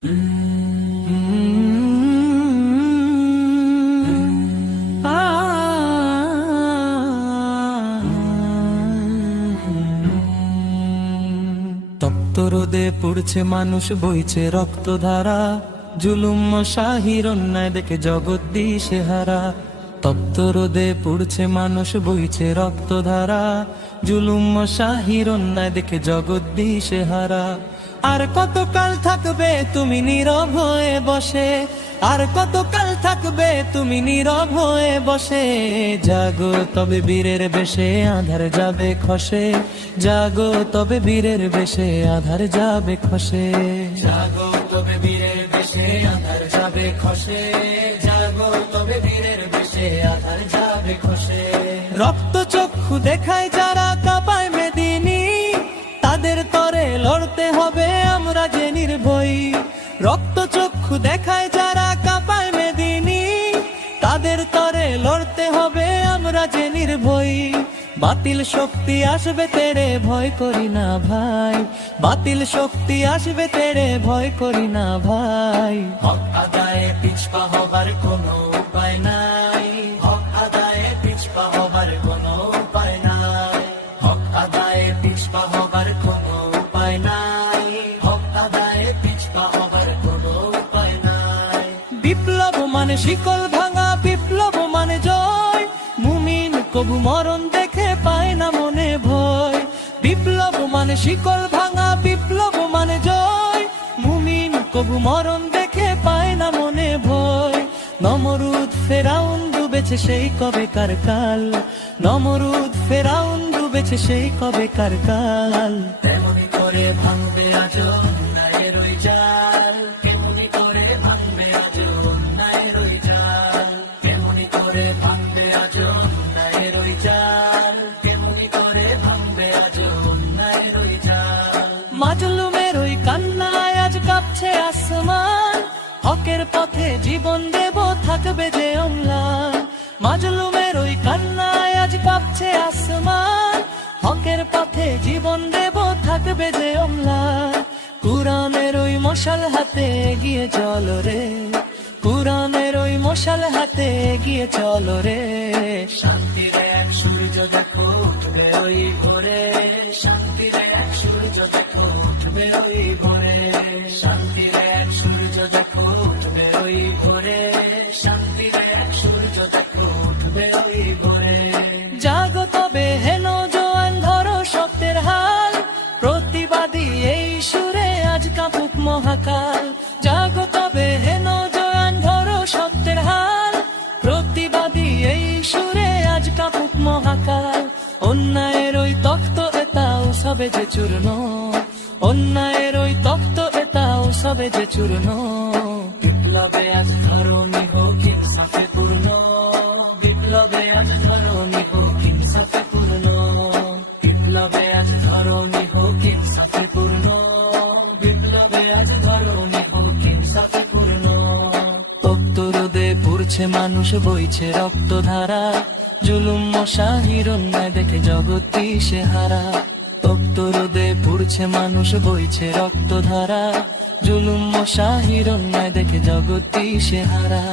তপ্ত রোদে পুড়ছে মানুষ, বইছে রক্তধারা, জুলুম শাহির অন্যায় দেখে জগৎ দিশেহারা। তপ্ত রোদে পুড়ছে মানুষ, বইছে রক্তধারা, জুলুম শাহির অন্যায় দেখে জগৎ দিশেহারা। আর কতকাল থাকবে তুমি নীরব হয়ে বসে, আর কতকাল থাকবে তুমি নীরব হয়ে বসে। জাগো তবে বীরের বেশে, আধার যাবে খসে। জাগো তবে বীরের বেশে, আধার যাবে খসে। জাগো তবে বীরের বেশে, আধার যাবে খসে। জাগো তবে বীরের বেশে, আধার যাবে খসে। রক্ত চক্ষু দেখায় যারা কাঁপায় মেদিনী, তাদের তরে লড়তে হবে আমরা যে নির্ভয়ী। রক্ত চক্ষু দেখায় যারা কাঁপায় মেদিনী, তাদের তরে লড়তে হবে আমরা যে নির্ভয়ী। বাতিল শক্তি আসবে তেরে, ভয় করি না ভাই। বাতিল শক্তি আসবে তেরে, ভয় করি না ভাই। হক আদায়ে পিছপা হবার কোনো উপায় নাই। হক আদায়ে পিছপা হবার কোনো উপায় নাই। হক আদায়ে পিছপা হবার কোনো উপায় নাই। হক আদায়ে পিছপা হবার কোনো উপায় নাই। বিপ্লব মানে শিকল ভাঙা, বিপ্লব মানে জয়। মুমিন কবু মরণ দেখে পায় না মনে ভয়। বিপ্লব মানে শিকল ভাঙা, বিপ্লব মানে জয়। মুমিন কবু মরণ দেখে পায় না মনে ভয়। নমরুদ ফেরাউন ডুবেছে সেই কবেকার কাল। নমরুদ ফেরাউন ডুবেছে সেই কবেকার কাল। তেমনি করে ভাঙবে আজ অন্যায়ের ওই জাল। কেমনি করে ভাঙবে আজ অন্যায়ের ওই জাল। কেমনি করে ভাঙবে আজ অন্যায়ের ওই জাল। কেমনি করে ভাঙবে আজ অন্যায়ের ওই জাল। মাজলুমের ওই কান্নায় আজ কাঁপছে আসমান। হকের পথে জীবন দেব থাকবে যে অম্লান। মাজলুমের ওই কান্নায় আজ কাঁপছে আসমান। হকের পথে জীবন দেব থাকবে যে অম্লান। কুরআনের ওই মশাল হাতে এগিয়ে চলো রে। কুরআনের ওই মশাল হাতে এগিয়ে চলো রে। শান্তির এক সূর্য দেখো উঠবে ওই ভোরে। শান্তির এক সূর্য দেখো উঠবে ওই ভোরে। শান্তির এক সূর্য দেখো উঠবে ওই ভোরে। শান্তির এক সূর্য দেখো উঠবে ওই ভোরে। জাগো তবে হেন জোয়ান, ধরো সত্যের হাল। প্রতিবাদী এই সুরে আজ কাঁপুক মহাকাল। জাগো তবে হেন জোয়ান, ধরো সত্যের হাল। প্রতিবাদী এই সুরে আজ কাঁপুক মহাকাল। অন্যায়ের ওই তখ্ত এতাও সবে যে চূর্ণ। অন্যায়ের ওই তখ্ত এতাও সবে যে চূর্ণ। বিপ্লবে আজ ধরণী হোক ইনসাফে পূর্ণ। বিপ্লবে আজ ধরণী হোক ইনসাফে পূর্ণ। বিপ্লবে আজ ধরণী হোক ইনসাফে পূর্ণ। বিপ্লবে আজ ধরণী হোক ইনসাফে পূর্ণ। তপ্ত রোদে পুড়ছে মানুষ, বইছে রক্তধারা, জুলুম শাহির অন্যায় দেখে জগৎ দিশেহারা। তপ্ত রোদে পুড়ছে মানুষ, বইছে রক্তধারা, জুলুম শাহির অন্যায় দেখে জগৎ দিশেহারা।